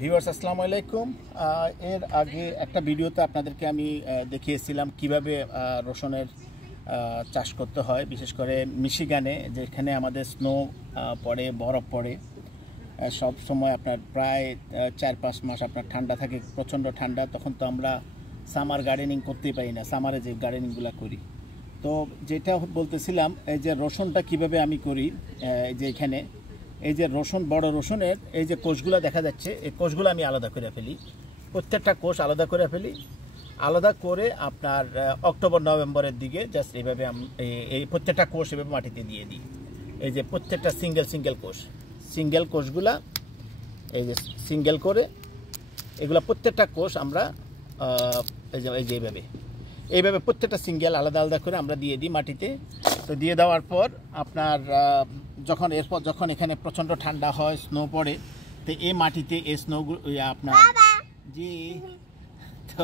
Viewers আসসালামু আলাইকুম। এর আগে একটা ভিডিওতে আপনাদেরকে আমি দেখিয়েছিলাম কিভাবে রসুনের চাষ করতে হয়, বিশেষ করে মিশিগানে যেখানে আমাদের স্নো পড়ে, বরফ পড়ে। সব সময় আপনার প্রায় 4-5 মাস আপনার ঠান্ডা থাকে, প্রচণ্ড ঠান্ডা। তখন তো আমরা সামার গার্ডেনিং করতেই পারি না, সামারে যে গার্ডেনিংগুলো করি। তো যেটা বলতেছিলাম, এই যে রসুনটা কিভাবে আমি করি, যে এখানে এই যে রসুন, বড় রসুনের এই যে কোষগুলো দেখা যাচ্ছে, এই কোষগুলো আমি আলাদা করে ফেলি, প্রত্যেকটা কোষ আলাদা করে ফেলি। আলাদা করে আপনার অক্টোবর-নভেম্বরের দিকে জাস্ট এইভাবে এই প্রত্যেকটা কোষ এভাবে মাটিতে দিয়ে দিই। এই যে প্রত্যেকটা সিঙ্গেল কোষগুলা এই যে সিঙ্গেল করে এগুলা প্রত্যেকটা কোষ আমরা এই যে এইভাবে প্রত্যেকটা সিঙ্গেল আলাদা আলাদা করে আমরা দিয়ে দিই মাটিতে। তো দিয়ে দেওয়ার পর আপনার যখন এখানে প্রচণ্ড ঠান্ডা হয়, স্নো পড়ে, তো এই মাটিতে এই স্নোগুলো আপনার জি, তো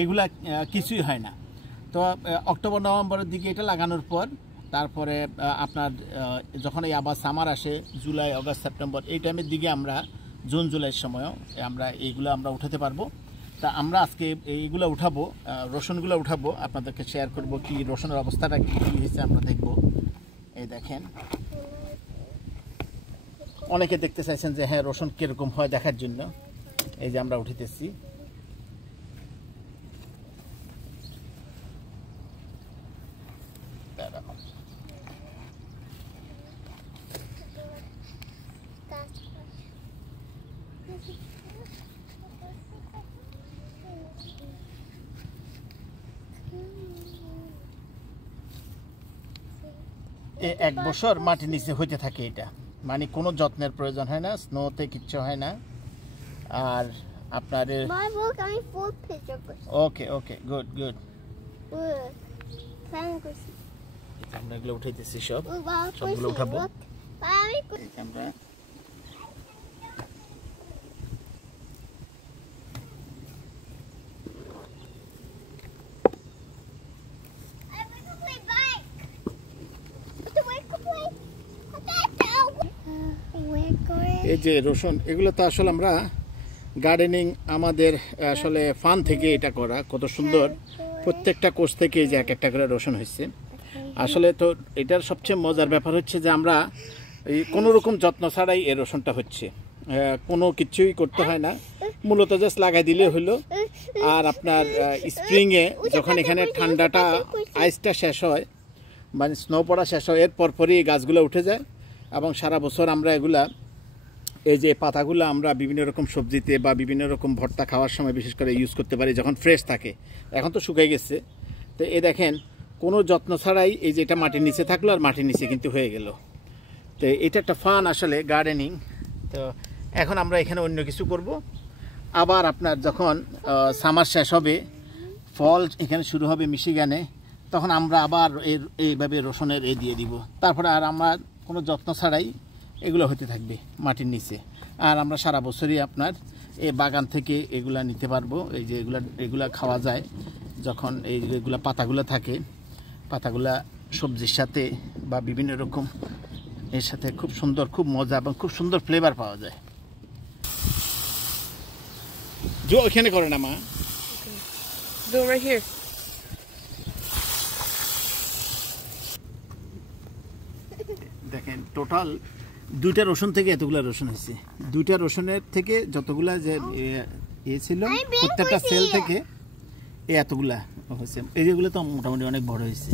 এগুলা কিছুই হয় না। তো অক্টোবর-নভেম্বরের দিকে এটা লাগানোর পর তারপরে আপনার যখন এই আবার সামার আসে, জুলাই, আগস্ট, সেপ্টেম্বর, এই টাইমের দিকে আমরা জুন-জুলাইয়ের সময়ও আমরা এইগুলো আমরা উঠাতে পারবো। তা আমরা আজকে এইগুলো উঠাবো, রসুনগুলো উঠাবো, আপনাদেরকে শেয়ার করব কি রসুনের অবস্থাটা কী হয়েছে আমরা দেখব। এই দেখেন, অনেকে দেখতে চাইছেন যে হ্যাঁ রসুন কীরকম হয় দেখার জন্য। এই যে আমরা উঠিতেছি, এক বছর মাটির নিচে হইতে থাকে। এটা মানে কোনো যত্নের প্রয়োজন হয় না, স্নোতে কিচ্ছু হয় না। আর আপনার ওকে গুড আমরা এগুলো উঠাইতেছি, সবগুলো উঠাবো আমরা। এই যে রসুন, এগুলো তো আসলে আমরা গার্ডেনিং আমাদের আসলে ফান থেকে এটা করা, কত সুন্দর। প্রত্যেকটা কোষ থেকে এই যে এক একটা করে রসুন হয়েছে। আসলে তো এটার সবচেয়ে মজার ব্যাপার হচ্ছে যে আমরা এই কোনো রকম যত্ন ছাড়াই এই রসুনটা হচ্ছে, কোনো কিছুই করতে হয় না, মূলত জাস্ট লাগাই দিলে হলো। আর আপনার স্প্রিংয়ে যখন এখানে ঠান্ডাটা, আইসটা শেষ হয়, মানে স্নো পড়া শেষ হয়, এর পরপরই এই গাছগুলো উঠে যায়। এবং সারা বছর আমরা এগুলা, এই যে পাতাগুলো আমরা বিভিন্ন রকম সবজিতে বা বিভিন্ন রকম ভর্তা খাওয়ার সময় বিশেষ করে ইউজ করতে পারি যখন ফ্রেশ থাকে। এখন তো শুকিয়ে গেছে। তো এই দেখেন, কোনো যত্ন ছাড়াই এই যে এটা মাটির নিচে থাকলো আর মাটির নিচে কিন্তু হয়ে গেল। তো এটা একটা ফান আসলে গার্ডেনিং। তো এখন আমরা এখানে অন্য কিছু করব। আবার আপনার যখন সামার শেষ হবে, ফল এখানে শুরু হবে মিশিগানে, তখন আমরা আবার এইভাবে রসুনের দিয়ে দিব। তারপরে আর আমরা কোনো যত্ন ছাড়াই এগুলো হতে থাকবে মাটির নিচে। আর আমরা সারা বছরই আপনার এই বাগান থেকে এগুলা নিতে পারবো। এই যে এগুলা খাওয়া যায় যখন এইগুলা পাতাগুলো থাকে, পাতাগুলা সবজির সাথে বা বিভিন্ন রকম এর সাথে খুব সুন্দর, খুব মজা এবং খুব সুন্দর ফ্লেভার পাওয়া যায়। জো এখানে করে না মা, do right here. দেখেন টোটাল 2টা রসুন থেকে এতগুলা রসুন হয়েছে। 2টা রসুনের থেকে যতগুলা যে ছিল, প্রত্যেকটা সেল থেকে এতগুলা হয়েছে। এই যেগুলো তো মোটামুটি অনেক বড় হয়েছে।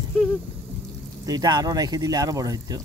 তো এটা আরো রেখে দিলে আরো বড় হইতো।